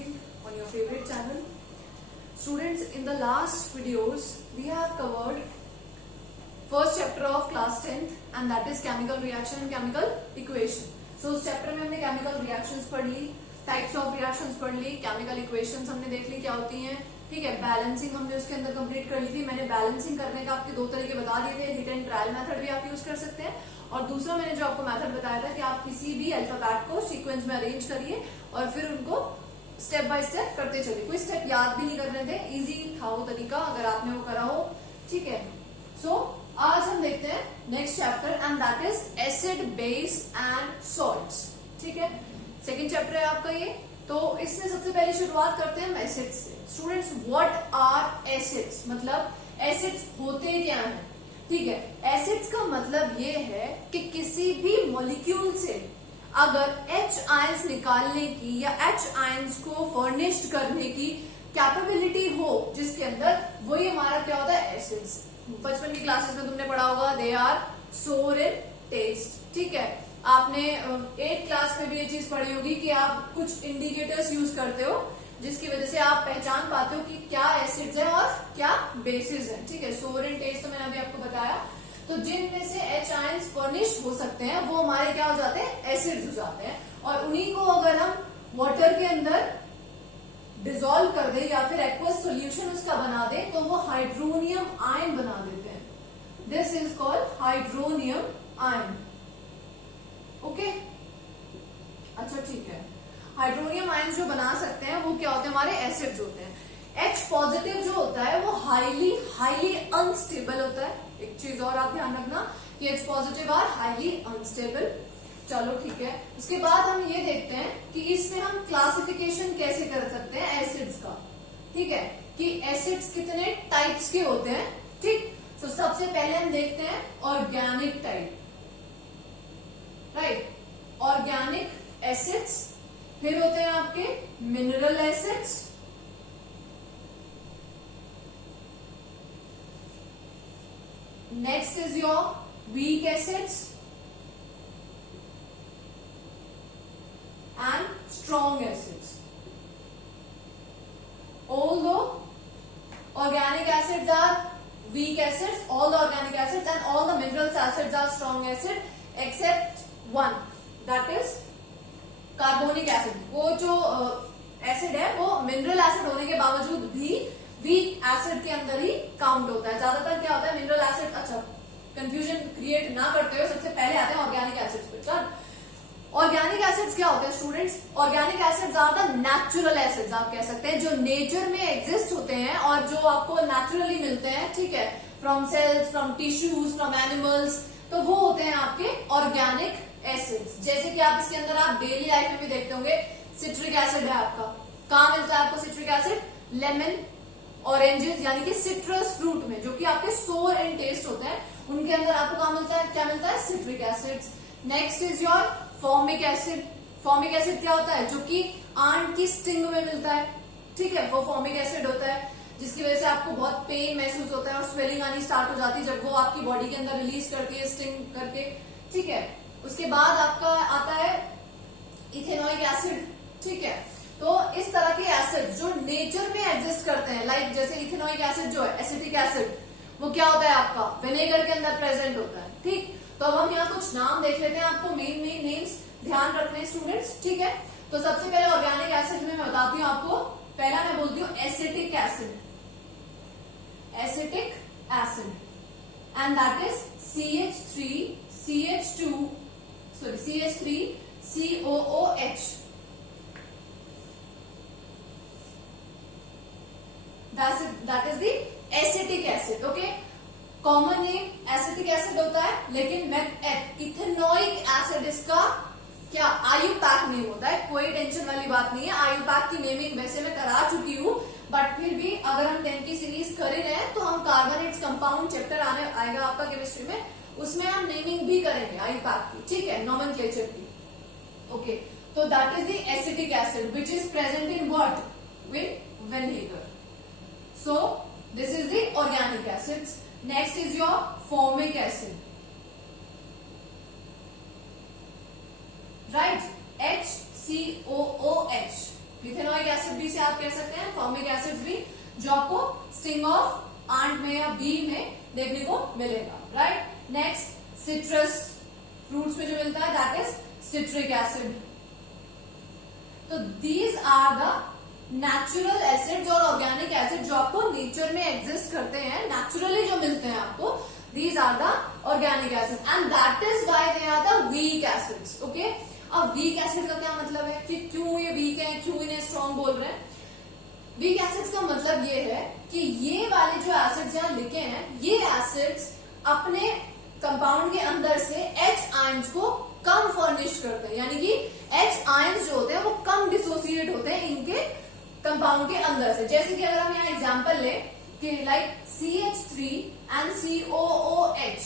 Cooking on your favorite channel. Students, in the last videos we have covered first chapter of class 10th and that is chemical reaction and chemical equation. So उस chapter में हमने chemical reactions पढ़ ली, types of reactions पढ़ ली, chemical equations हमने देख ली क्या होती हैं, ठीक है. बैलेंसिंग हमने उसके अंदर कंप्लीट कर ली थी. मैंने बैलेंसिंग करने का आपके दो तरीके बता दिए थे. हिट एंड ट्रायल मेथड भी आप यूज कर सकते हैं और दूसरा मैंने जो आपको मेथड बताया था कि आप किसी भी अल्फाबेट को सीक्वेंस में अरेंज करिए और फिर उनको स्टेप बाय स्टेप करते चलिए. कोई स्टेप याद भी नहीं करने थे, इजी था वो तरीका अगर आपने वो करा हो, ठीक है. सो आज हम देखते हैं next chapter and that is acid base and salts. ठीक है, सेकेंड चैप्टर है आपका ये. तो इसमें सबसे पहले शुरुआत करते हैं एसिड्स से. स्टूडेंट्स, व्हाट आर एसिड्स, मतलब एसिड्स होते क्या हैं. ठीक है, एसिड्स का मतलब ये है कि किसी भी मॉलिक्यूल से अगर H आयंस निकालने की या H आयंस को फर्निश्ड करने की कैपेबिलिटी हो जिसके अंदर, वही हमारा क्या होता है, एसिड्स. बचपन की क्लासेस में तुमने पढ़ा होगा दे आर सोर इन टेस्ट. ठीक है, आपने 8th क्लास में भी ये चीज पढ़ी होगी कि आप कुछ इंडिकेटर्स यूज करते हो जिसकी वजह से आप पहचान पाते हो कि क्या एसिड्स हैं और क्या बेसिस हैं. ठीक है, सोर इन टेस्ट तो मैंने अभी आपको बताया. तो जिनमें से H आयंस फर्निश्ड हो सकते हैं वो हमारे क्या हो जाते हैं, एसिड्स हो जाते हैं. और उन्हीं को अगर हम वाटर के अंदर डिसॉल्व कर दे या फिर एक्वस सॉल्यूशन उसका बना दे तो वो हाइड्रोनियम आयन बना देते हैं. This is called hydronium ion. Okay, अच्छा ठीक है. हाइड्रोनियम आयन जो बना सकते हैं वो क्या होते हैं, हमारे एसिड्स होते हैं. H पॉजिटिव जो होता है वो हाईली अनस्टेबल होता है. एक चीज और आप ध्यान रखना कि H positive are highly unstable. चलो ठीक है, उसके बाद हम ये देखते हैं कि इसमें हम क्लासिफिकेशन कैसे कर सकते हैं एसिड्स का. ठीक है, कि एसिड्स कितने टाइप्स के होते हैं. ठीक, तो सबसे पहले हम देखते हैं organic type. Right, organic acids. फिर होते हैं आपके mineral acids. Next is your weak acids and strong acids. Although organic acids are weak acids, all the organic acids and all the mineral acids are strong acid except one, that is carbonic acid. वो जो acid है वो mineral acid होने के बावजूद भी weak acid के अंदर ही काउंट होता है. ज्यादातर क्या होता है, मिनरल एसिड. अच्छा, कंफ्यूजन क्रिएट ना करते हुए सबसे पहले आते हैं ऑर्गेनिक एसिड्स पे. ऑर्गेनिक एसिड्स क्या होते हैं students, organic acids are the natural acids आप कह सकते हैं, जो नेचर में एग्जिस्ट होते हैं और जो आपको नेचुरली मिलते हैं. ठीक है, from cells, from tissues, from animals. तो वो होते हैं आपके ऑर्गेनिक एसिड्स. जैसे कि आप इसके अंदर आप डेली लाइफ में भी देखते होंगे, सिट्रिक एसिड है आपका. कहाँ मिलता है आपको सिट्रिक एसिड, लेमन, ऑरेंजेस यानी कि सिट्रस फ्रूट में, जो कि आपके सोर इन टेस्ट होते हैं, उनके अंदर आपको कहाँ मिलता है, क्या मिलता है, citric acids. Next is your formic acid. Formic acid क्या होता है, जो कि आंट की स्टिंग में मिलता है. ठीक है, वो फॉर्मिक एसिड होता है जिसकी वजह से आपको बहुत पेन महसूस होता है और स्वेलिंग आनी स्टार्ट हो जाती है जब वो आपकी बॉडी के अंदर रिलीज करती है स्टिंग करके. ठीक है, उसके बाद आपका आता है इथेनॉइक एसिड. ठीक है, तो इस तरह के एसिड जो नेचर में एग्जिस्ट करते हैं, लाइक जैसे इथेनॉइक एसिड जो है, एसिटिक एसिड, वो क्या होता है आपका विनेगर के अंदर प्रेजेंट होता है. ठीक, तो अब हम यहाँ कुछ नाम देख लेते हैं, आपको मेन नेम्स ध्यान रखने हैं स्टूडेंट्स. ठीक है, तो सबसे पहले ऑर्गेनिक एसिड में मैं बताती हूँ आपको. पहला मैं बोलती हूँ acetic acid. Acetic acid and that is CH3COOH. That is the acetic acid. Okay, common name acetic acid होता है, लेकिन मैं इथेनॉइक एसिड इसका क्या आयुपैक नेम होता है. कोई टेंशन वाली बात नहीं है, आयुपैक की नेमिंग वैसे मैं करा चुकी हूँ, बट फिर भी अगर हम 10 की सीरीज कर रहे हैं तो हम कार्बोनेट्स कंपाउंड चैप्टर आएगा आपका केमिस्ट्री में, उसमें हम नेमिंग भी करेंगे आयुपैक की. ठीक है, नॉमेनक्लेचर की. ओके, तो that is the acetic acid which is present in what, with vinegar. So this is the organic acids. Next is your formic acid. Right, HCOOH. Ethanoic acid acid भी से आप कह सकते हैं, फॉर्मिक एसिड भी, जो आपको स्टिंग ऑफ आंट में या बी में देखने को मिलेगा, राइट। नेक्स्ट सिट्रस फ्रूट्स में जो मिलता है दैट इज सिट्रिक एसिड। तो these are the natural acids और ऑर्गेनिक एसिड जो आपको नेचर में एग्जिस्ट करते हैं, नेचुरली जो मिलते हैं आपको, these are the organic acids and that is why they are the weak acids. Okay, अब वीक एसिड का क्या मतलब है कि क्यों ये वीक है, क्यों इन्हें स्ट्रॉन्ग बोल रहे हैं। वीक एसिड्स का मतलब ये है कि ये वाले जो एसिड्स यहां लिखे हैं, ये एसिड्स अपने कंपाउंड के अंदर से H आयंस को कम फर्निश करते हैं, यानी कि H आयंस जो होते हैं वो कम डिसोसिएट होते हैं इनके कंपाउंड के अंदर से। जैसे कि अगर हम यहाँ एग्जांपल ले कि लाइक CH3 एंड COOH,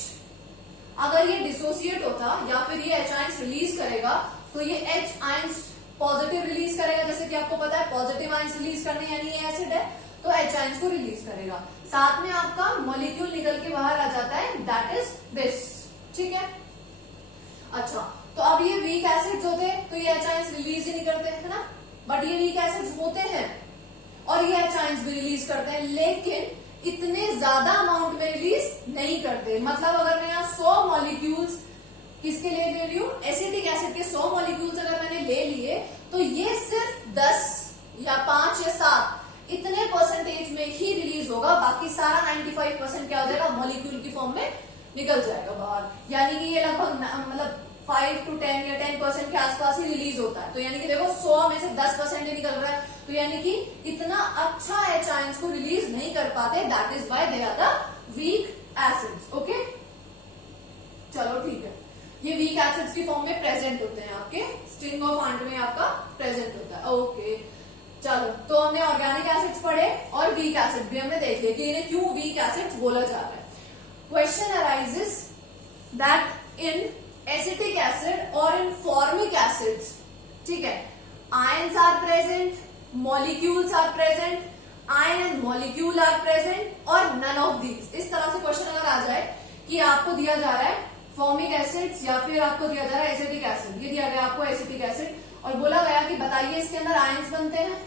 अगर ये डिसोसिएट होता या फिर ये H आयंस रिलीज करेगा तो ये H आयंस पॉजिटिव रिलीज करेगा, जैसे कि आपको पता है पॉजिटिव आयंस रिलीज करने यानी ये एसिड है तो H आयंस को रिलीज करेगा, साथ में आपका मॉलिक्यूल निकल के बाहर आ जाता है, दैट इज दिस। ठीक है, अच्छा तो अब ये वीक एसिड्स होते हैं तो ये H आयंस रिलीज ही नहीं करते है ना, बट ये वीक एसिड्स होते हैं और ये H आयंस भी रिलीज करते हैं, लेकिन इतने ज्यादा अमाउंट में रिलीज नहीं करते। मतलब अगर मैं यहाँ 100 मॉलिक्यूल्स किसके लिए ले रही हूँ, एसिटिक एसिड के 100 मॉलिक्यूल्स अगर मैंने ले लिए तो ये सिर्फ 10 या 5 या 7 इतने परसेंटेज में ही रिलीज होगा, बाकी सारा 95% क्या हो जाएगा, मॉलिक्यूल की फॉर्म में निकल जाएगा बाहर। यानी कि ये लगभग मतलब 5 to 10 या 10% के आसपास ही रिलीज होता है। तो यानी कि देखो 100 में से 10% ही निकल रहा है, तो यानी कि इतना अच्छा H आयंस को रिलीज नहीं कर पाते, that is why they are the weak acids. Okay, चलो ठीक है, ये वीक एसिड्स की फॉर्म में प्रेजेंट होते हैं, आपके स्टिंग ऑफ आंट में आपका प्रेजेंट होता है। ओके चलो, तो हमने ऑर्गेनिक एसिड्स पढ़े और वीक एसिड भी हमने देख लिया कि इन्हें क्यों वीक एसिड्स बोला जा रहा है। Question arises that in acetic acid और इन फॉर्मिक एसिड्स, ठीक है, ions are present, molecules are present, ion and molecule are present और नन ऑफ दीज। इस तरह से क्वेश्चन अगर आ जाए कि आपको दिया जा रहा है फॉर्मिक एसिड्स या फिर आपको दिया जा रहा है एसिटिक एसिड, ये दिया गया आपको एसिटिक एसिड और बोला गया कि बताइए इसके अंदर आयंस बनते हैं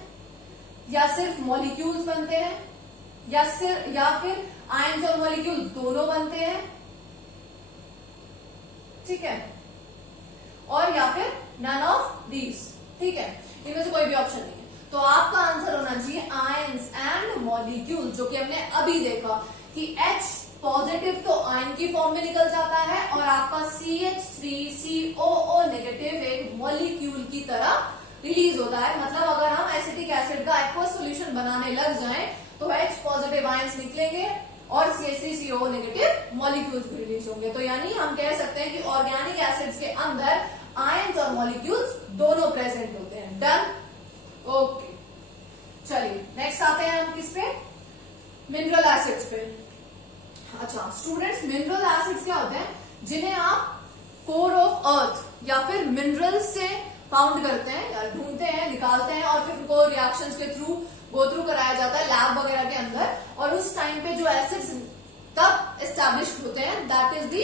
या सिर्फ मॉलिक्यूल्स बनते हैं या फिर आयंस और मॉलिक्यूल्स दोनों बनते हैं, ठीक है, और या फिर नन ऑफ दीज। ठीक है, इनमें से कोई भी ऑप्शन नहीं है। तो आपका आंसर होना चाहिए आयंस एंड मॉलिक्यूल, जो कि हमने अभी देखा कि H पॉजिटिव तो आयन की फॉर्म में निकल जाता है और आपका CH3COO नेगेटिव एक मॉलिक्यूल की तरह रिलीज होता है। मतलब अगर हम एसिटिक एसिड का एक्वस सॉल्यूशन बनाने लग जाएं तो H पॉजिटिव आयंस निकलेंगे और CH3COO नेगेटिव मॉलिक्यूल्स भी रिलीज होंगे। तो यानी हम कह सकते हैं कि ऑर्गेनिक एसिड्स के अंदर आयंस और मॉलिक्यूल्स दोनों प्रेजेंट होते हैं। डन, ओके, चलिए नेक्स्ट आते हैं हम किस पे, मिनरल एसिड्स पे। अच्छा स्टूडेंट्स, मिनरल एसिड्स क्या होते हैं, जिन्हें आप कोर ऑफ अर्थ या फिर मिनरल्स से फाउंड करते हैं या ढूंढते हैं, निकालते हैं और फिर उनको रिएक्शंस के थ्रू गो थ्रू कराया जाता है लैब वगैरह के अंदर, और उस टाइम पे जो एसिड्स तब एस्टैब्लिश्ड होते हैं that is the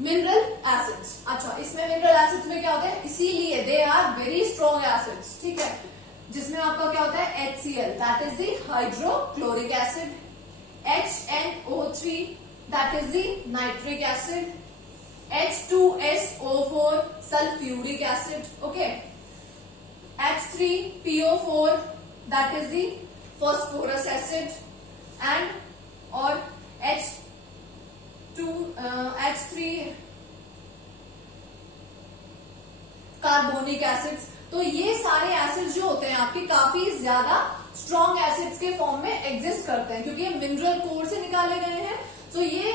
mineral acids. अच्छा, इसमें मिनरल एसिड्स में क्या होता है, इसीलिए they are very strong acids, ठीक है, जिसमें आपका क्या होता है HCl that is the hydrochloric acid, HNO3 that is the nitric acid, H2SO4 sulphuric acid, okay, H3PO4 that is the phosphorus acid and और H3 कार्बोनिक एसिड्स। तो ये सारे एसिड्स जो होते हैं आपके काफी ज्यादा स्ट्रॉन्ग एसिड्स के फॉर्म में एग्जिस्ट करते हैं क्योंकि ये मिनरल कोर से निकाले गए हैं, तो ये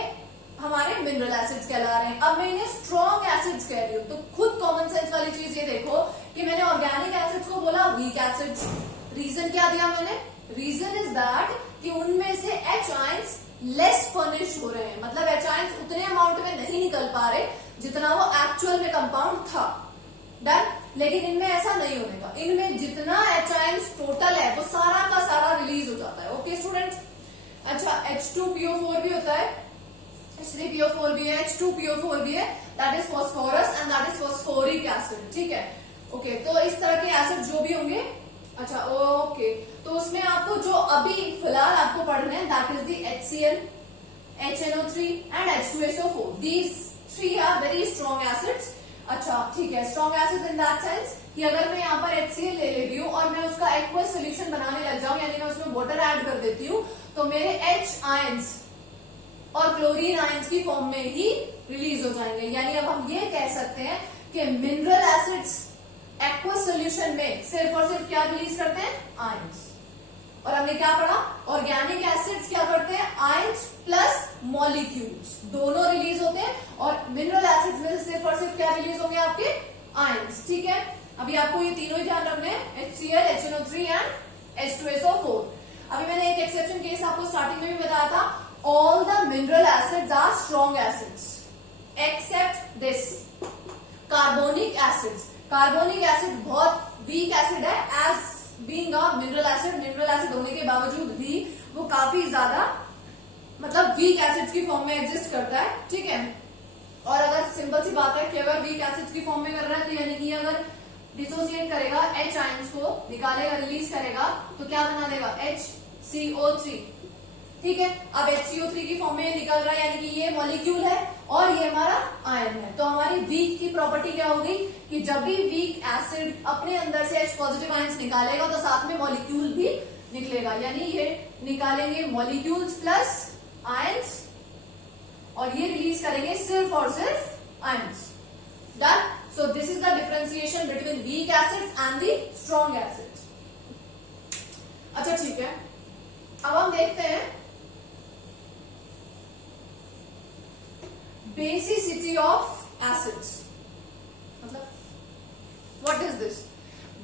हमारे मिनरल एसिड्स कहला रहे हैं। अब मैं इन्हें स्ट्रॉन्ग एसिड्स कह रही हूं, तो खुद कॉमन सेंस वाली चीज ये देखो कि मैंने ऑर्गेनिक एसिड्स को बोला वीक एसिड्स। रीजन क्या दिया मैंने, रीजन इज दैट कि उनमें से H आयंस लेस फर्निश हो रहे हैं, मतलब H आयंस उतने अमाउंट में नहीं निकल पा रहे जितना वो एक्चुअल में कंपाउंड था। डन, लेकिन इनमें ऐसा नहीं होने का, इनमें जितना H आयंस टोटल है वो सारा का सारा रिलीज हो जाता है। ओके स्टूडेंट्स, अच्छा H2PO4 भी होता है, H3PO4 भी है, H2PO4 भी है, that is phosphorus and that is phosphoric acid, ठीक है। ओके, तो इस तरह के एसिड जो भी होंगे, अच्छा ओके, अभी फिलहाल आपको पढ़ना है that is the HCl, HNO3 and H2SO4. These three are very strong acids. अच्छा ठीक है, strong acids in that sense कि अगर मैं यहाँ पर HCl ले लेती हूँ और मैं उसका एक्वस सोल्यूशन बनाने लग जाऊं, यानी मैं उसमें वाटर ऐड कर देती हूँ, तो मेरे H आयंस और क्लोरीन आयंस की फॉर्म में ही रिलीज हो जाएंगे. यानी अब हम ये कह सकते हैं कि मिनरल एसिड्स एक्वस सोल्यूशन में सिर्फ और सिर्फ क्या रिलीज करते हैं? आयंस. और हमने क्या पढ़ा? ऑर्गेनिक एसिड्स क्या करते हैं? आयंस प्लस मॉलिक्यूल्स दोनों रिलीज होते हैं, और मिनरल एसिड्स में सिर्फ और सिर्फ क्या रिलीज होंगे? आपके आयंस. ठीक है, अभी आपको ये तीनों ही ध्यान रखने हैं, HCl, HNO3 एंड H2SO4. अभी मैंने एक एक्सेप्शन केस आपको स्टार्टिंग में भी बताया था. All the mineral acids are strong acids except this carbonic acids. Carbonic acid बहुत वीक एसिड है as being a mineral acid. Mineral acid होने के बावजूद भी वो काफी ज्यादा मतलब वीक एसिड्स की फॉर्म में एग्जिस्ट करता है. ठीक है, और अगर सिंपल सी बात है कि अगर वीक एसिड्स की फॉर्म में कर रहा है, तो यानी कि अगर डिसोसिएट करेगा H आयंस को, निकालेगा, रिलीज करेगा, तो क्या बना देगा? HCO3. ठीक है, अब HCO3 की फॉर्म में निकल रहा है, यानी कि ये मॉलिक्यूल है और ये हमारा आयन है. तो हमारी वीक की प्रॉपर्टी क्या होगी कि जब भी वीक एसिड अपने अंदर से H पॉजिटिव आयंस निकालेगा तो साथ में मॉलिक्यूल भी निकलेगा. यानी ये निकालेंगे मॉलिक्यूल्स प्लस आयंस और ये रिलीज करेंगे सिर्फ और सिर्फ ions. Done. So this is the differentiation between weak acids and the strong acids. अच्छा ठीक है, अब हम देखते हैं बेसिसिटी ऑफ एसिड्स. मतलब what is this?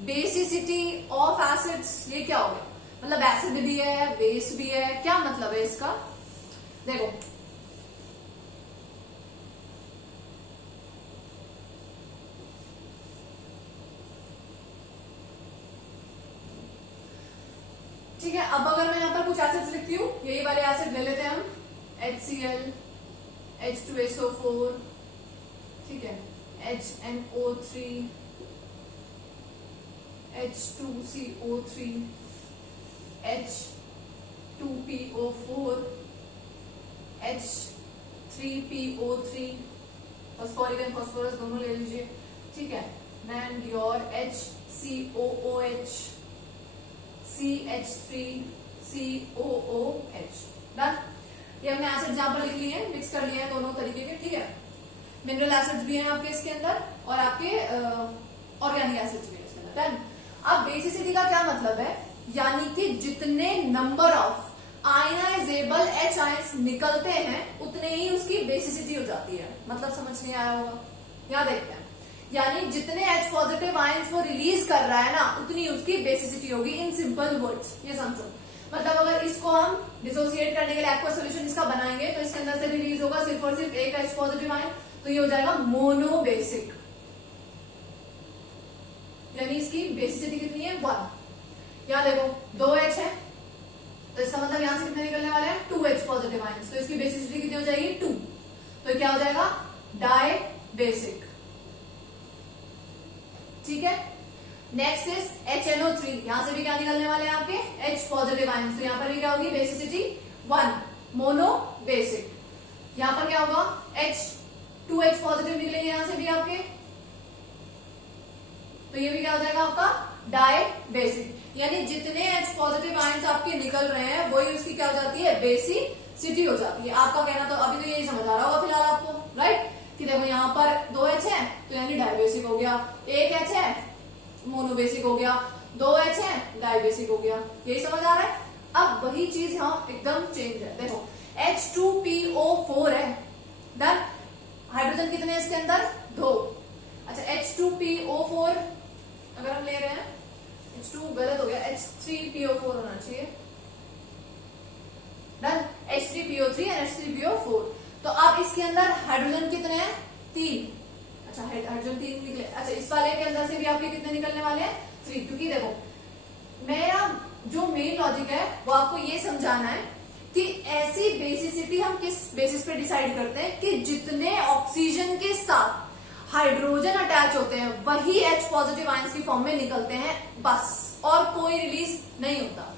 Basicity of acids ये क्या हो गया? मतलब एसिड भी है, बेस भी है, क्या मतलब है इसका? देखो, ठीक है. अब अगर मैं यहां पर कुछ एसिड्स लिखती हूँ, यही वाले एसिड ले लेते हैं हम, HCl, H2SO4, ठीक है, HNO3, H2CO3, H2PO4, H3PO3, phosphoric and phosphorus दोनों ले लीजिए. ठीक है, and your HCOOH, CH3COOH. Done. ये हमने एसिड यहां पर लिख लिए हैं, मिक्स कर लिए हैं दोनों तरीके के. ठीक है, मिनरल एसिड्स भी हैं आपके इसके अंदर और आपके ऑर्गेनिक एसिड्स भी हैं इसके अंदर. डन. अब बेसिसिटी का क्या मतलब है? यानी कि जितने number of ionisable H ions निकलते हैं उतने ही उसकी बेसिसिटी हो जाती है. मतलब समझ नहीं आया होगा? यहां देखते हैं. यानी जितने H पॉजिटिव आयंस वो रिलीज कर रहा है ना, उतनी उसकी बेसिसिटी होगी. इन सिंपल वर्ड्स ये समझो. मतलब अगर इसको हम डिसोसिएट करने के लिए एक्वा सोल्यूशन इसका बनाएंगे तो इसके अंदर से रिलीज होगा सिर्फ और सिर्फ एक H पॉजिटिव आयन, तो ये हो जाएगा मोनोबेसिक. यानी इसकी बेसिसिटी कितनी है? 1. यहां देखो 2 H है, तो इसका मतलब यहां से कितने निकलने वाले हैं? 2 H पॉजिटिव आयंस. तो इसकी बेसिसिटी कितनी हो जाएगी? 2. तो क्या हो जाएगा? Dibasic. ठीक है. Next is HNO3. यहां से भी क्या निकलने वाले हैं आपके? H positive ions. तो यहां पर भी क्या होगी? Basicity 1, mono basic. यहां पर क्या होगा? 2 H पॉजिटिव निकलेंगे यहां से भी आपके, तो ये भी क्या हो जाएगा आपका? Dibasic. यानी जितने H पॉजिटिव आयंस आपके निकल रहे हैं वही उसकी क्या हो जाती है? बेसिसिटी हो जाती है. आपका कहना तो अभी तो यही समझ आ रहा होगा फिलहाल आपको, राइट? कि देखो यहाँ पर 2 H है तो यानी डाइबेसिक हो गया, 1 H है मोनोबेसिक हो गया, 2 H है डाइबेसिक हो गया. यही समझ आ रहा है? अब वही चीज यहाँ एकदम चेंज है. देखो H2PO4 है. डन. हाइड्रोजन कितने हैं इसके अंदर? 2. अच्छा, H2PO4 अगर हम ले रहे हैं, H2 गलत हो गया, H3PO4 होना चाहिए. डन. H3PO3 और H3PO4. तो अब इसके अंदर हाइड्रोजन कितने हैं? 3. अच्छा, हाइड्रोजन 3 निकले. अच्छा, इस वाले के अंदर से भी आपके कितने निकलने वाले हैं? 3. क्योंकि देखो मेरा जो मेन लॉजिक है वो आपको ये समझाना है कि ऐसी बेसिसिटी हम किस बेसिस पे डिसाइड करते हैं कि जितने ऑक्सीजन के साथ हाइड्रोजन अटैच होते हैं वही H पॉजिटिव आयंस की फॉर्म में निकलते हैं, बस, और कोई रिलीज नहीं होता.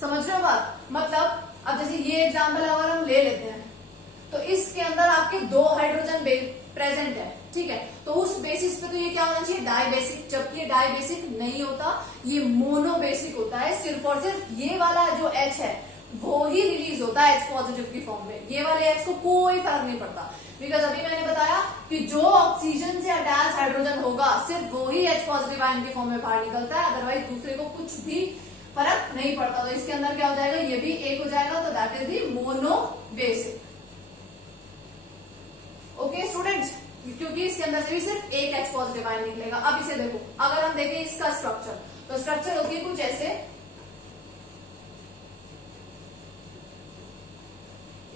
समझ रहे हो बात? मतलब अब जैसे ये एग्जाम्पल अगर हम ले लेते हैं तो इसके अंदर आपके 2 हाइड्रोजन प्रेजेंट है, ठीक है, तो उस बेसिस पे तो ये क्या होना चाहिए, डाई बेसिक, जबकि ये डाई बेसिक नहीं होता, ये मोनो बेसिक होता है। सिर्फ और सिर्फ ये वाला जो H है वो ही रिलीज होता है H पॉजिटिव की फॉर्म में, ये वाले H को कोई फर्क नहीं पड़ता। बिकॉज अभी मैंने बताया कि जो ऑक्सीजन से अटैच हाइड्रोजन होगा सिर्फ वो ही H पॉजिटिव आयन की फॉर्म में बाहर निकलता है, अदरवाइज दूसरे को कुछ भी फर्क नहीं पड़ता। तो इसके अंदर क्या हो जाएगा, ये भी एक हो जाएगा, तो that is the mono basic. Okay students, क्योंकि इसके अंदर से भी सिर्फ एक H पॉजिटिव आयन निकलेगा। अब इसे देखो, अगर हम देखें इसका स्ट्रक्चर, तो स्ट्रक्चर होगी कुछ ऐसे,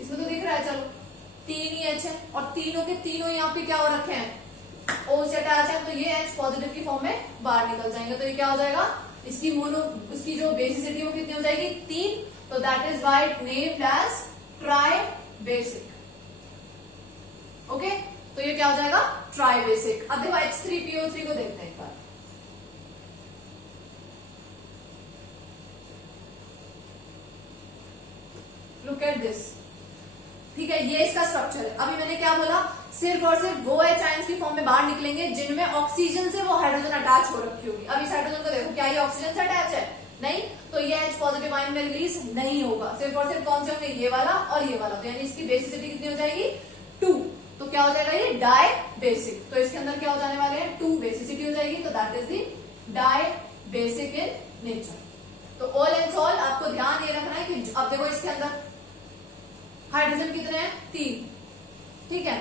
इसमें तो दिख रहा है, चलो 3 ही H है और तीनों के तीनों यहाँ पे क्या हो रखे हैं, O से अटैच है, तो ये H पॉजिटिव की फॉर्म में बाहर निकल जाएंगे। तो ये क्या हो जाएगा, इसकी जो बेसिसिटी वो कितनी हो जाएगी, 3, तो that is why it named as tribasic. Okay, तो ये क्या हो जाएगा, ट्राई बेसिक। अब देखो H3PO3 को देखते हैं एक बार। लुक एट दिस, ठीक है, ये इसका स्ट्रक्चर है। अभी मैंने क्या बोला, सिर्फ और सिर्फ वो H आयंस की फॉर्म में बाहर निकलेंगे जिनमें ऑक्सीजन से वो हाइड्रोजन अटैच हो रखी होगी। अब इस हाइड्रोजन को देखो, क्या ये ऑक्सीजन से अटैच है, नहीं, तो ये H पॉजिटिव आयन में रिलीज नहीं होगा। सिर्फ और सिर्फ कौन से होंगे, ये वाला और ये वाला, तो यानी इसकी बेसिसिटी कितनी हो जाएगी, 2, तो क्या हो जाएगा, ये डाई बेसिक। तो इसके अंदर क्या हो जाने वाले हैं, 2 बेसिसिटी हो जाएगी, तो that is the dibasic in nature. तो ऑल एंड ऑल आपको ध्यान ये रखना है कि अब देखो इसके अंदर हाइड्रोजन कितने हैं, 3, ठीक है,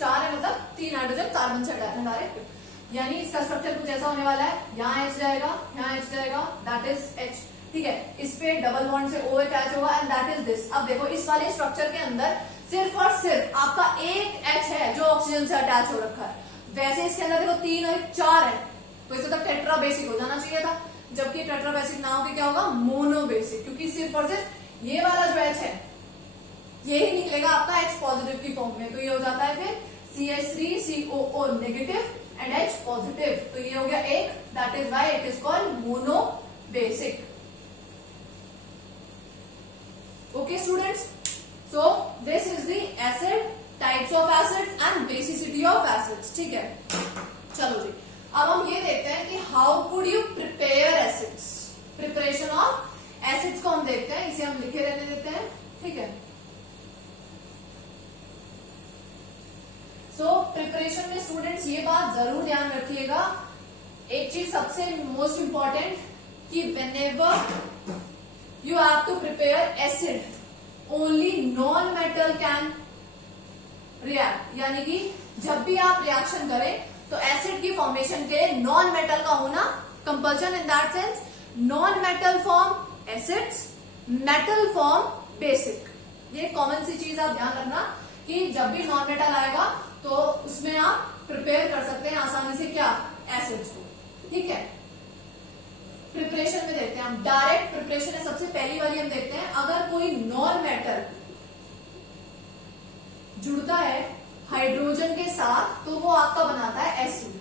4 है, मतलब 3 हाइड्रोजन कार्बन से अटैच है डायरेक्ट, यानी इसका स्ट्रक्चर कुछ ऐसा होने वाला है, यहाँ H जाएगा, यहाँ H जाएगा, दैट इज H, ठीक है, इस पे डबल बॉन्ड से O अटैच होगा एंड दैट इज दिस। अब देखो इस वाले स्ट्रक्चर के अंदर सिर्फ और सिर्फ आपका एक H है जो ऑक्सीजन से अटैच हो रखा है। वैसे इसके अंदर देखो 3 और 4 है, तो इसे तो टेट्रा बेसिक हो जाना चाहिए था, जबकि टेट्रा बेसिक ना होकर क्या होगा, मोनो बेसिक, क्योंकि सिर्फ और सिर्फ ये वाला जो H है ये ही निकलेगा आपका H पॉजिटिव की फॉर्म में। तो ये हो जाता है फिर CH3COO negative and H positive, तो ये हो गया एक, that is why it is called mono basic. Okay students, so this is the acid, types of acids and basicity of acids, ठीक है। चलो जी, अब हम ये देखते हैं कि how could you prepare acids, preparation of acids को हम देखते हैं, इसे हम लिखे रहने देते हैं, ठीक है। So preparation में स्टूडेंट्स ये बात जरूर ध्यान रखिएगा, एक चीज सबसे मोस्ट इंपॉर्टेंट, कि whenever you have to prepare acid, only non-metal can react, यानी कि जब भी आप रिएक्शन करें तो एसिड की फॉर्मेशन के लिए नॉन मेटल का होना compulsion. In that sense non metal form acids, metal form basic. ये कॉमन सी चीज आप ध्यान रखना कि जब भी नॉन मेटल आएगा तो उसमें आप प्रिपेयर कर सकते हैं आसानी से क्या, एसिड्स को, ठीक है। प्रिपरेशन में देखते हैं हम, डायरेक्ट प्रिपरेशन है सबसे पहली वाली हम देखते हैं। अगर कोई नॉन मेटल जुड़ता है हाइड्रोजन के साथ तो वो आपका बनाता है एसिड।